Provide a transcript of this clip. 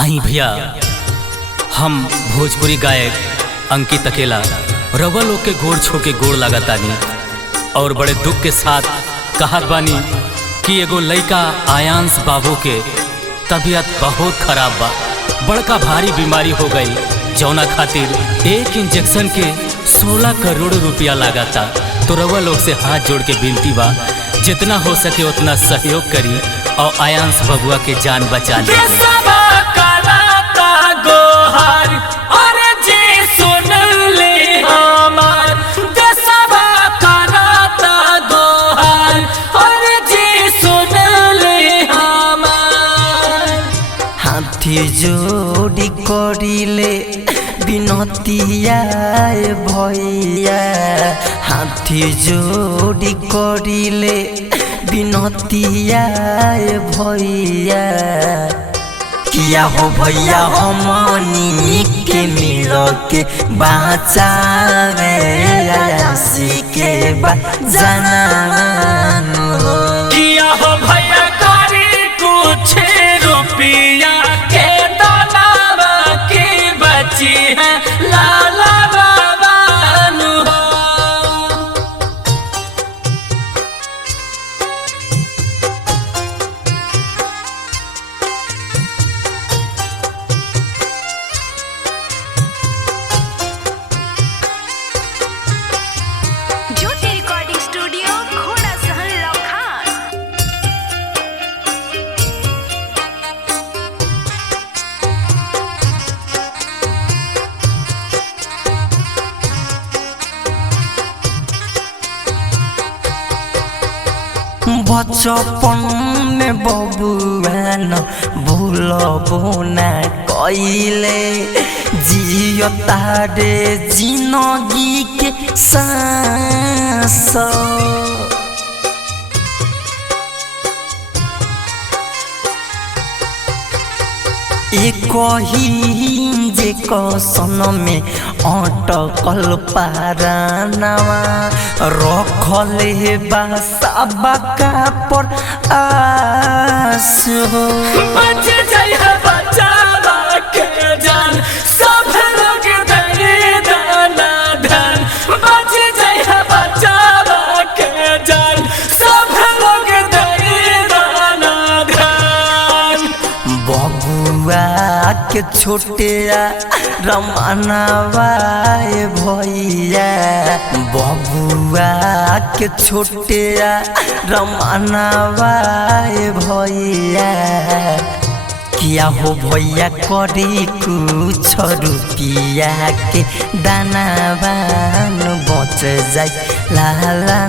आई भैया, हम भोजपुरी गायक अंकित अकेला रवा लोग के गोड़ छो के गोड़ लागतानी और बड़े दुख के साथ कहत बानी कि एगो लइका आयांश बाबू के तबीयत बहुत खराब बा। बड़का भारी बीमारी हो गई, जौना खातिर एक इंजेक्शन के 16 करोड़ रुपया लागता। तो रवा लोग से हाथ जोड़ के विनती बा, जितना हो सके उतना सहयोग करी और आयांश बबुआ के जान बचा ले। जोड़ी करिले बिनतिया भैया, हाथी जोड़ी करिले बिनतिया भैया। किया हो भैया हमनी के मिल के बचावे आसी के बजाना हो। किया हो भैया करी कुछ रुपया के दानावा की बची है लाला बाबा नु हो। ज्योति रिकॉर्डिंग स्टूडियो घोड़ा सहन लखान। बचपन में बबुआ न भूलबो न कइले, जियता रे जिंदगी के सांस। एक ही जे कसन में अटकल पारानवा, रखले बाबा का पर आस हो। बच जाए बचावा के जान, सब लोग दे दाना धन। बच जाए बचावा के जान, सब लोग दे दाना धन। बबुआ के छोटे रमनवा भैया, बबुआ के छोटे रमनवा भैया। किया हो भैया करी कुछ रुपया के दाना बच जाए लाला